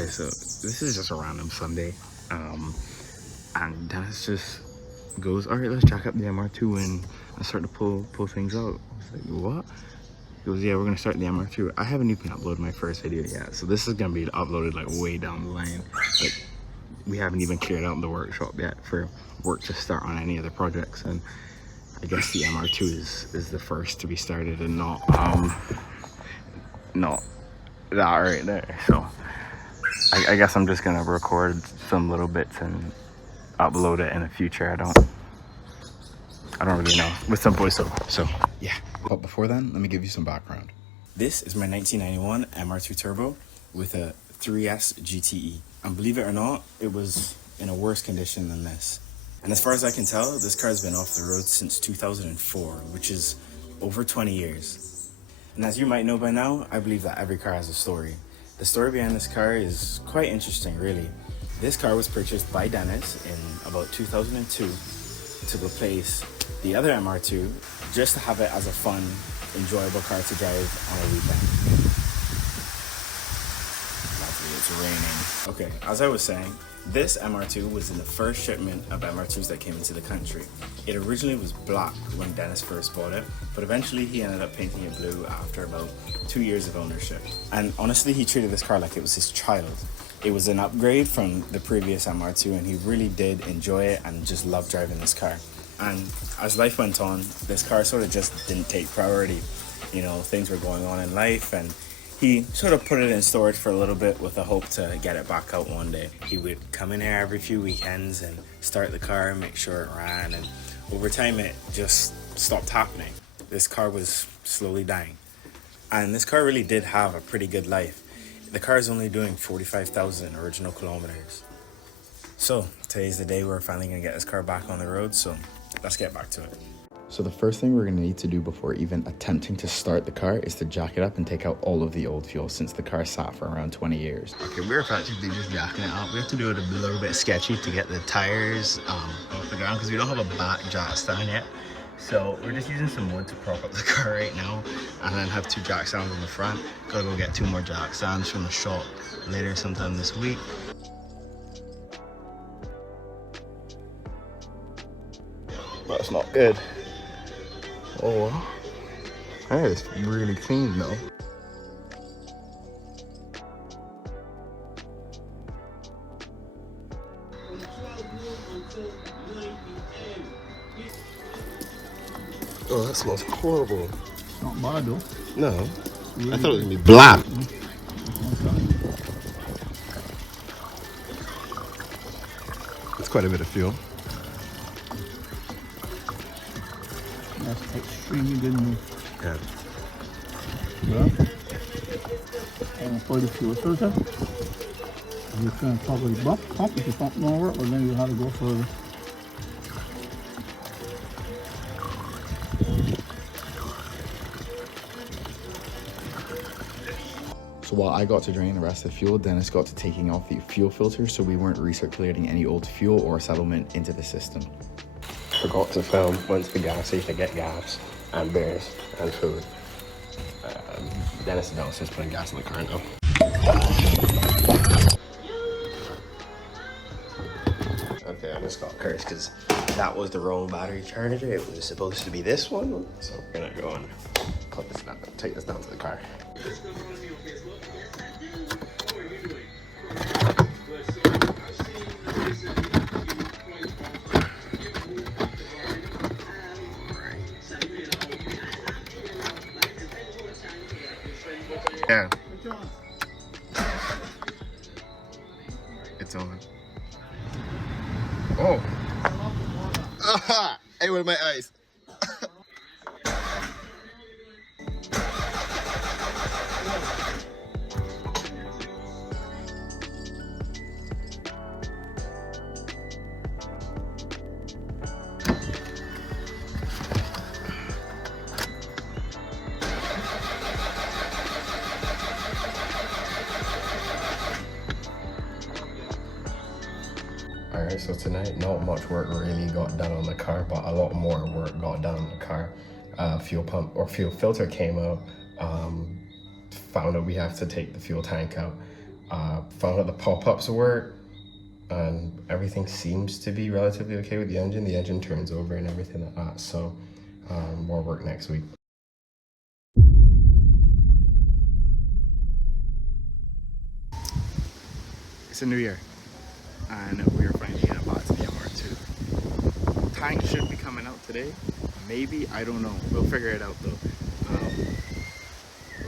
Okay, so this is just a random Sunday, and Dennis just goes, all right, let's jack up the MR2 and start to pull things out. I was like, what? He goes, yeah, we're gonna start the MR2. I haven't even uploaded my first video yet, so this is gonna be uploaded like way down the line. Like, we haven't even cleared out the workshop yet for work to start on any other projects, and I guess the MR2 is the first to be started, and not that right there. So I guess I'm just gonna record some little bits and upload it in the future. I don't really know, with some voiceover. So yeah. But before then, let me give you some background. This is my 1991 MR2 Turbo with a 3S GTE. And believe it or not, it was in a worse condition than this. And as far as I can tell, this car's been off the road since 2004, which is over 20 years. And as you might know by now, I believe that every car has a story. The story behind this car is quite interesting, really. This car was purchased by Dennis in about 2002 to replace the other MR2, just to have it as a fun, enjoyable car to drive on a weekend. Luckily, it's raining. Okay, as I was saying, this MR2 was in the first shipment of MR2s that came into the country. It originally was black when Dennis first bought it, but eventually he ended up painting it blue after about 2 years of ownership. And honestly, he treated this car like it was his child. It was an upgrade from the previous MR2, and he really did enjoy it and just loved driving this car. And as life went on, this car sort of just didn't take priority. You know, things were going on in life, and he sort of put it in storage for a little bit with the hope to get it back out one day. He would come in here every few weekends and start the car, make sure it ran, and over time it just stopped happening. This car was slowly dying. And this car really did have a pretty good life. The car is only doing 45,000 original kilometers. So today's the day we're finally gonna get this car back on the road, so let's get back to it. So the first thing we're gonna need to do before even attempting to start the car is to jack it up and take out all of the old fuel, since the car sat for around 20 years. Okay, we're effectively just jacking it up. We have to do it a little bit sketchy to get the tires off the ground, because we don't have a back jack stand yet. So we're just using some wood to prop up the car right now, and then have 2 jack stands on the front. Gotta go get 2 more jack stands from the shop later sometime this week. That's not good. Oh, that is really clean though. Oh, that smells horrible. Not bad though. No, really? I thought it was gonna be black. It's quite a bit of fuel. That's extremely good news. Yeah. Well, and for the fuel filter, you can probably pump if the pump don't work, or then you have to go further. So while I got to drain the rest of the fuel, Dennis got to taking off the fuel filter, so we weren't recirculating any old fuel or settlement into the system. Forgot to film, went to the gas station to get gas and beers and food. Dennis is downstairs putting gas in the car now. Okay, I just got cursed because that was the wrong battery charger. It was supposed to be this one. So we're gonna go and put this down, take this down to the car. Yeah. It's on. Oh. Aha! Hey, what are my eyes? Alright, so tonight not much work really got done on the car, but a lot more work got done on the car. Fuel pump or fuel filter came out, found out we have to take the fuel tank out. Found out the pop-ups work, and everything seems to be relatively okay with the engine. The engine turns over and everything like that, so more work next week. It's a new year, and we are finally getting back to the MR2. Tank should be coming out today. Maybe, I don't know. We'll figure it out though.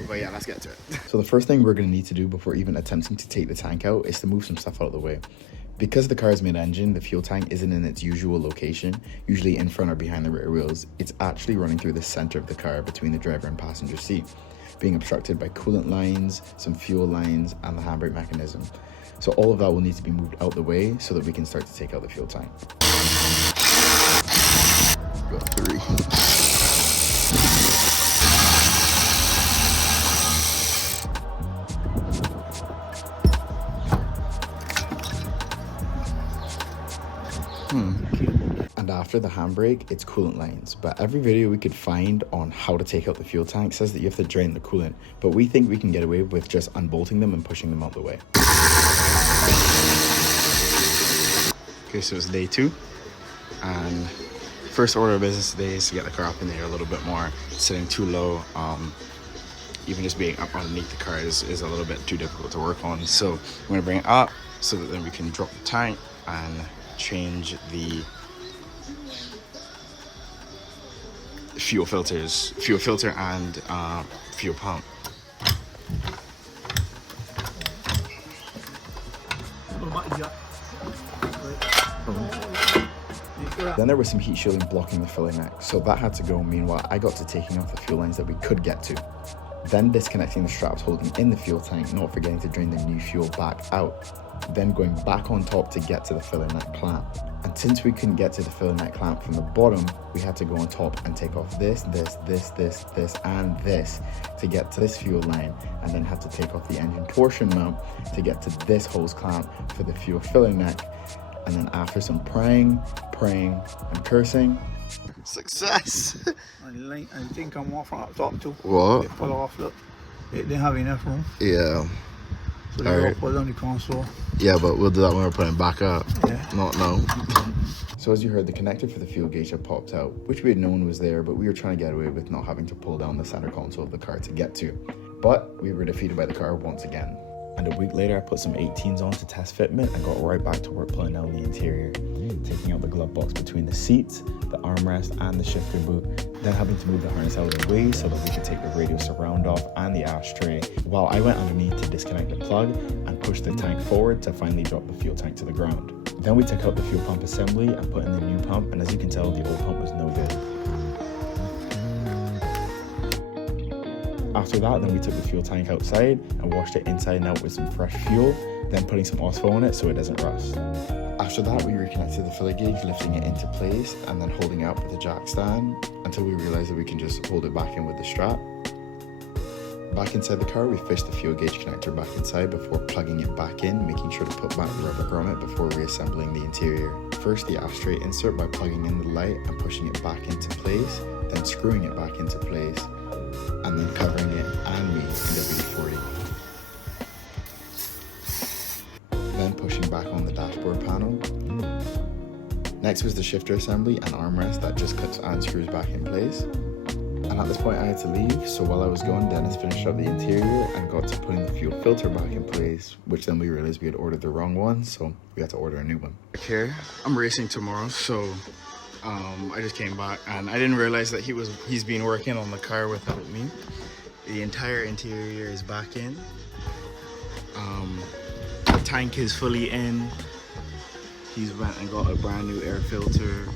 But yeah, let's get to it. So the first thing we're going to need to do before even attempting to take the tank out is to move some stuff out of the way. Because the car is mid-engine, the fuel tank isn't in its usual location, usually in front or behind the rear wheels. It's actually running through the center of the car between the driver and passenger seat, being obstructed by coolant lines, some fuel lines, and the handbrake mechanism. So all of that will need to be moved out the way so that we can start to take out the fuel tank. Got 3. And after the handbrake, it's coolant lines. But every video we could find on how to take out the fuel tank says that you have to drain the coolant. But we think we can get away with just unbolting them and pushing them out the way. Okay, so it's day 2. And first order of business today is to get the car up in the air a little bit more. It's sitting too low. Even just being up underneath the car is a little bit too difficult to work on. So we're gonna bring it up so that then we can drop the tank and change the fuel filter and fuel pump. Then there was some heat shielding blocking the filler neck, so that had to go. Meanwhile, I got to taking off the fuel lines that we could get to. Then disconnecting the straps holding in the fuel tank, not forgetting to drain the new fuel back out. Then going back on top to get to the filler neck clamp. And since we couldn't get to the filler neck clamp from the bottom, we had to go on top and take off this, and this to get to this fuel line, and then had to take off the engine torsion mount to get to this hose clamp for the fuel filler neck. And then after some praying, and cursing, success! I think I'm off from up top too. What? They pull off, look. They didn't have enough room. Yeah. So they all put on the console. Yeah, but we'll do that when we're putting it back up. Yeah. Not now. So as you heard, the connector for the fuel gauge had popped out, which we had known was there, but we were trying to get away with not having to pull down the center console of the car to get to. But we were defeated by the car once again. And a week later, I put some 18s on to test fitment and got right back to work pulling down the interior, taking out the glove box between the seats, the armrest, and the shifter boot, then having to move the harness out of the way so that we could take the radio surround off and the ashtray, while I went underneath to disconnect the plug and push the tank forward to finally drop the fuel tank to the ground. Then we took out the fuel pump assembly and put in the new pump, and as you can tell, the old pump was no good. After that, then we took the fuel tank outside and washed it inside and out with some fresh fuel, then putting some OSFO on it so it doesn't rust. After that, we reconnected the filler gauge, lifting it into place and then holding it up with the jack stand until we realized that we can just hold it back in with the strap. Back inside the car, we fished the fuel gauge connector back inside before plugging it back in, making sure to put back the rubber grommet before reassembling the interior. First, the ashtray insert by plugging in the light and pushing it back into place, then screwing it back into place, and then covering it and me in WD-40. Then pushing back on the dashboard panel. Next was the shifter assembly and armrest that just clips and screws back in place. And at this point I had to leave, so while I was gone, Dennis finished up the interior and got to putting the fuel filter back in place, which then we realized we had ordered the wrong one, so we had to order a new one. Here, I'm racing tomorrow, so I just came back and I didn't realize that he's been working on the car without me. The entire interior is back in. The tank is fully in. He's went and got a brand new air filter.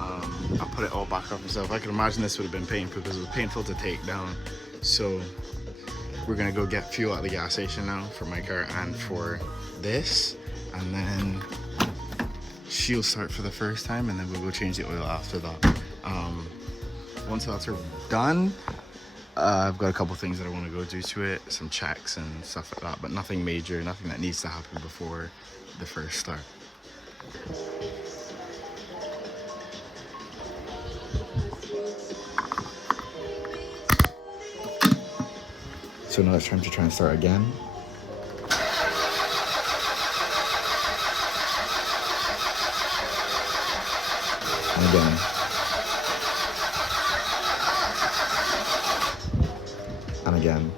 I put it all back up himself. I can imagine this would have been painful because it was painful to take down. So we're gonna go get fuel at the gas station now for my car and for this, and then she'll start for the first time, and then we'll go change the oil after that. Once that's done, I've got a couple things that I want to go do to it, some checks and stuff like that, but nothing major, nothing that needs to happen before the first start. So now it's time to try and start again. again. And again.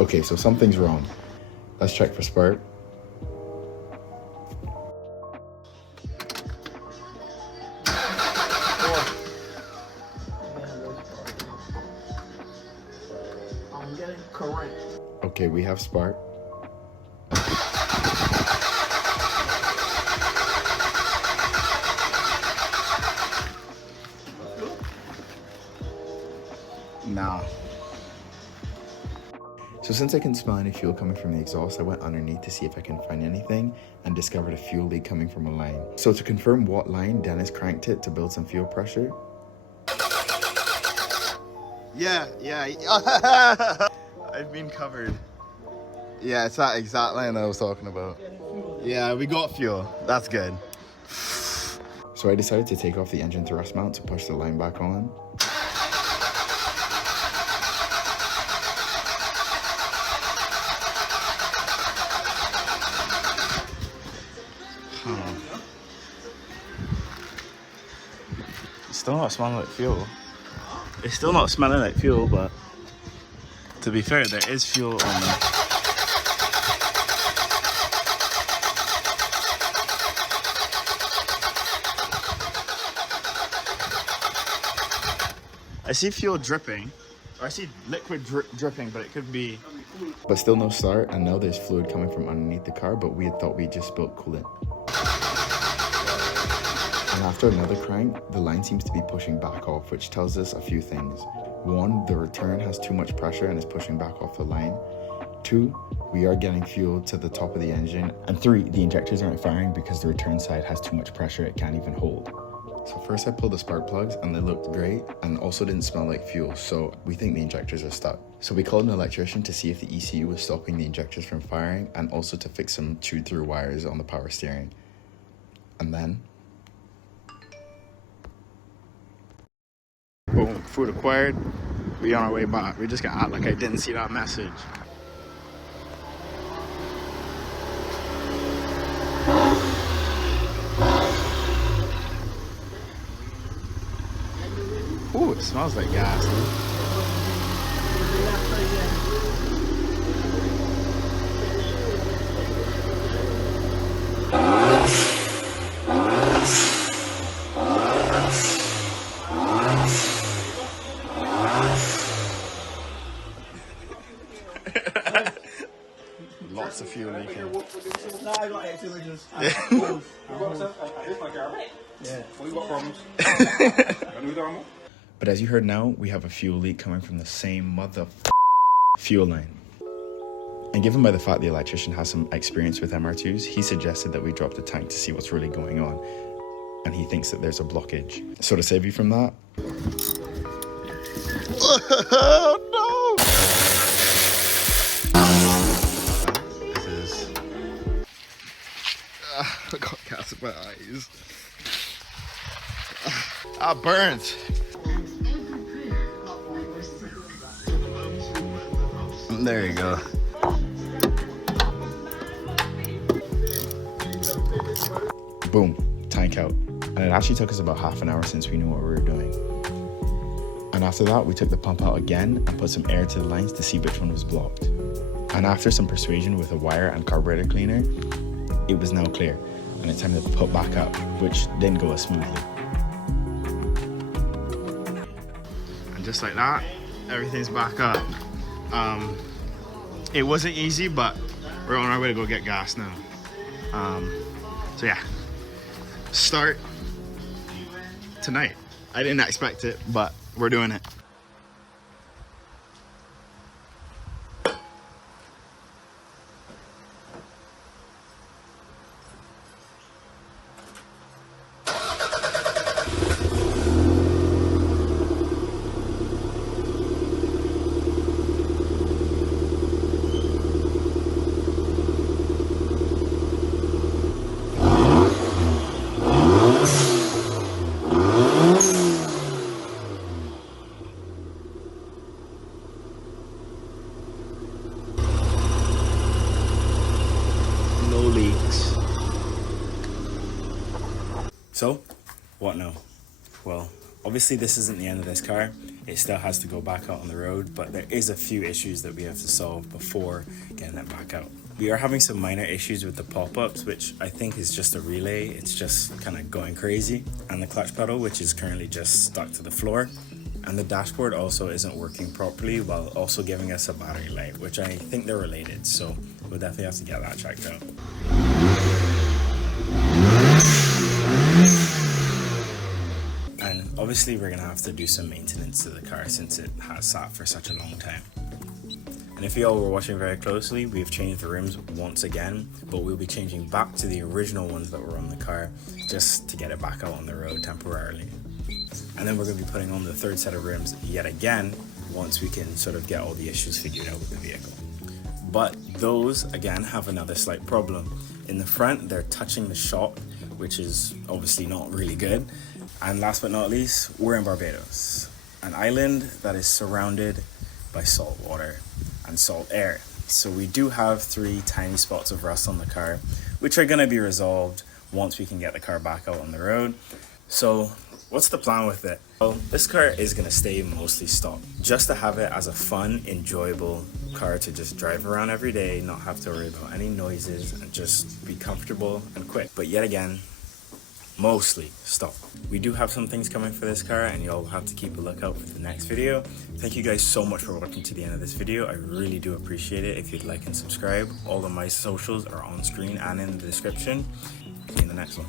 Okay, so something's wrong. Let's check for spark. I'm getting correct. Okay, we have spark. Nah. So since I couldn't smell any fuel coming from the exhaust, I went underneath to see if I can find anything and discovered a fuel leak coming from a line. So to confirm what line, Dennis cranked it to build some fuel pressure. Yeah. I've been covered. Yeah, it's that exact line that I was talking about. Yeah, we got fuel. That's good. So I decided to take off the engine thrust mount to push the line back on. It's still not smelling like fuel. It's still not smelling like fuel, but to be fair, there is fuel on there. I see fuel dripping, or I see liquid dripping, but it could be... But still no start, and now there's fluid coming from underneath the car, but we had thought we just spilled coolant. And after another crank, the line seems to be pushing back off, which tells us a few things. 1, the return has too much pressure and is pushing back off the line. 2, we are getting fuel to the top of the engine. And 3, the injectors aren't firing because the return side has too much pressure it can't even hold. So first I pulled the spark plugs and they looked great and also didn't smell like fuel, so we think the injectors are stuck. So we called an electrician to see if the ECU was stopping the injectors from firing and also to fix some chewed through wires on the power steering. And then... Boom, food acquired. We on our way back. We just got out like I didn't see that message. Ooh, it smells like gas, dude. Lots of fuel leaking. No, I got it. Just Yeah. Well, you got problems. But as you heard now, we have a fuel leak coming from the same fuel line. And given by the fact the electrician has some experience with MR2s, he suggested that we drop the tank to see what's really going on. And he thinks that there's a blockage. So to save you from that... Oh no! This is... I got gas in my eyes. I burnt. There you go. Boom, tank out. And it actually took us about half an hour since we knew what we were doing. And after that, we took the pump out again and put some air to the lines to see which one was blocked. And after some persuasion with a wire and carburetor cleaner, it was now clear, and it's time to put back up, which didn't go as smoothly. And just like that, everything's back up. It wasn't easy, but we're on our way to go get gas now. So yeah, start tonight. I didn't expect it, but we're doing it. So, what now? Well, obviously this isn't the end of this car. It still has to go back out on the road, but there is a few issues that we have to solve before getting it back out. We are having some minor issues with the pop-ups, which I think is just a relay. It's just kind of going crazy. And the clutch pedal, which is currently just stuck to the floor. And the dashboard also isn't working properly while also giving us a battery light, which I think they're related. So we'll definitely have to get that checked out. And obviously we're gonna have to do some maintenance to the car since it has sat for such a long time. And if you all were watching very closely, we've changed the rims once again, but we'll be changing back to the original ones that were on the car just to get it back out on the road temporarily. And then we're going to be putting on the third set of rims yet again once we can sort of get all the issues figured out with the vehicle. But those again have another slight problem. In the front, they're touching the shock, which is obviously not really good. And last but not least, we're in Barbados, an island that is surrounded by salt water and salt air. So we do have 3 tiny spots of rust on the car, which are going to be resolved once we can get the car back out on the road. So what's the plan with it? Well, this car is going to stay mostly stock, just to have it as a fun, enjoyable car to just drive around every day, not have to worry about any noises, and just be comfortable and quick. But yet again, mostly stock. We do have some things coming for this car, and you'll have to keep a lookout for the next video. Thank you guys so much for watching to the end of this video. I really do appreciate it. If you'd like and subscribe, all of my socials are on screen and in the description. See you in the next one.